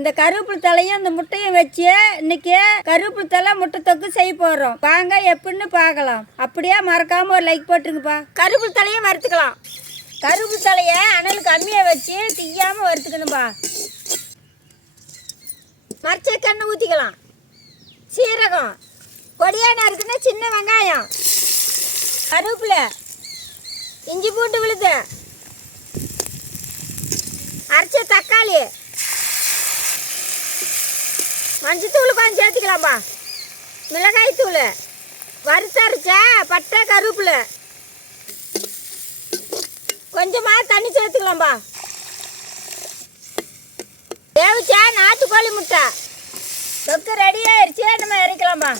இந்த கருவேப்பிலை தலையும் இந்த முட்டையும் வச்சு இன்னைக்கு கருவேப்பிலை தலை முட்டை தொக்கு செய்ய போறோம். வாங்க எப்படின்னு பார்க்கலாம். அப்படியே மறக்காம ஒரு லைக் போட்டுருங்கப்பா. கருவேப்பிலை தலையும் வறுத்துக்கலாம். கருவேப்பிலை தலைய அனல் கம்மியா வச்சு தீயாம வறுத்துக்கணும்பா. மரச்செக்கெண்ணெய் ஊற்றிக்கலாம். சீரகம், பொடியான இருக்குன்னா சின்ன வெங்காயம், கருவேப்பிலை, இஞ்சி பூண்டு விழுது, அரைச்ச தக்காளி, மஞ்சத்தூள் கொஞ்சம் சேர்த்துக்கலாம்பா. மிளகாய் தூள், வறுத்தரைச்ச பட்டை, கருவேப்பிலை, கொஞ்சமாக தண்ணி சேர்த்துக்கலாம்பா. வேவிச்சா நாட்டுக்கோழி முட்டை தொக்கு ரெடி ஆயிடுச்சு. நம்ம இறக்கலாம்பா.